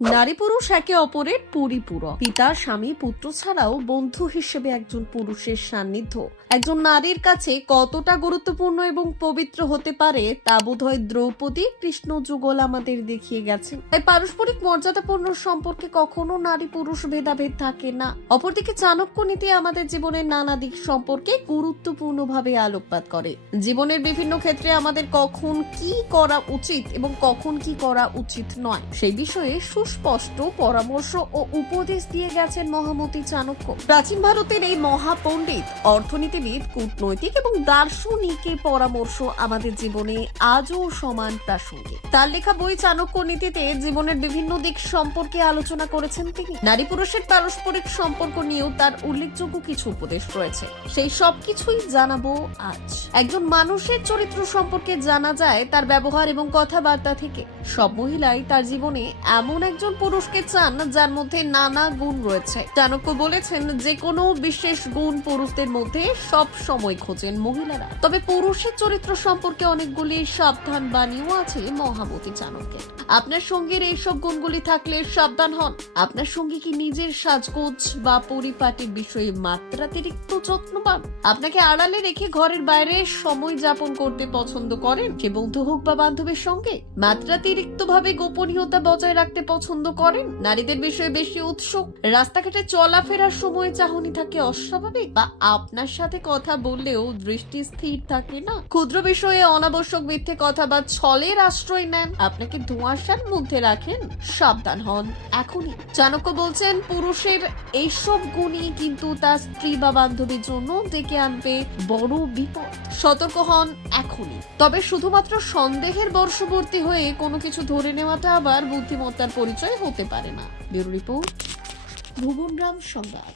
নারী পুরুষ একে অপরের পরিপূরক পিতা, স্বামী, পুত্র ছাড়াও বন্ধু হিসেবে একজন পুরুষের সান্নিধ্য। একজন নারীর কাছে কতটা গুরুত্বপূর্ণ এবং পবিত্র হতে পারে তা বোধহয় দ্রৌপদী কৃষ্ণ যুগল আমাদের দেখিয়ে গেছে তাই পারস্পরিক মর্যাদাপূর্ণ সম্পর্কে কখনো নারী পুরুষ ভেদাভেদ থাকে না। অপরদিকে চাণক্য নীতি আমাদের জীবনের নানা দিক সম্পর্কে গুরুত্বপূর্ণভাবে আলোকপাত করে। জীবনের বিভিন্ন ক্ষেত্রে আমাদের কখন কি করা উচিত এবং কখন কি করা উচিত নয়, সেই বিষয়ে সুস্পষ্ট পরামর্শ ও উপদেশ দিয়ে গেছেন মহামতি চাণক্য। প্রাচীন ভারতের এই মহাপণ্ডিত, অর্থনীতিবিদ, কূটনৈতিক এবং দার্শনিকের পরামর্শ আমাদের জীবনে আজও সমান প্রাসঙ্গিক। তার লেখা বই চাণক্য নীতিতে জীবনের বিভিন্ন দিক সম্পর্কে আলোচনা করেছেন তিনি। নারী পুরুষের পারস্পরিক সম্পর্ক নিয়েও তার উল্লেখযোগ্য কিছু উপদেশ রয়েছে। সেই সব কিছুই জানাব আজ। একজন মানুষের চরিত্র সম্পর্কে জানা যায় তার ব্যবহার এবং কথাবার্তা থেকে। সব মহিলাই তার জীবনে এমন একজন পুরুষকে চান, যার মধ্যে নানা গুণ রয়েছে। চাণক্য বলেছেন যে কোনো বিশেষ গুণ পুরুষদের মধ্যে সব সময় খোঁজেন মহিলারা। তবে পুরুষের চরিত্র সম্পর্কে অনেকগুলি সাবধান বাণীও আছে মহামতি চাণক্যের। আপনার সঙ্গীর এইসব গুণগুলি থাকলে সাবধান হন। আপনার সঙ্গী কি নিজের সাজগোজ বা পরিপাটির বিষয়ে মাত্রাতিরিক্ত যত্নবান আপনাকে আড়ালে রেখে ঘরের বাইরে সময় যাপন করতে পছন্দ করেন? কে বন্ধু হোক বা বান্ধবের সঙ্গে মাত্রাতিরিক্ত ভাবে গোপনীয়তা বজায় রাখতে পছন্দ করেন? নারীদের বিষয়ে বেশি উৎসুক? রাস্তাঘাটে চলাফেরার সময় চাহনি থাকে অস্বাভাবিক? বা আপনার সাথে কথা বললেও দৃষ্টি স্থির থাকে না? ক্ষুদ্র বিষয়ে অনাবশ্যক মিথ্যে কথা বা ছলের আশ্রয় নেন? আপনাকে ধোঁয়াশার মধ্যে রাখেন? সাবধান হন। এখনই। চাণক্য বলছেন, পুরুষের এইসব গুণই কিন্তু তার স্ত্রী বা বান্ধবীর জন্য ডেকে আনবে বড় বিপদ। সতর্ক হন এখনই। তবে শুধুমাত্র সন্দেহের বর্ষবর্তী হয়ে কোনো কিছু ধরে নেওয়াটা আবার বুদ্ধিমত্তার পরিচয় হতে পারে না। ব্যুরো রিপোর্ট ভুবনরাম সংবাদ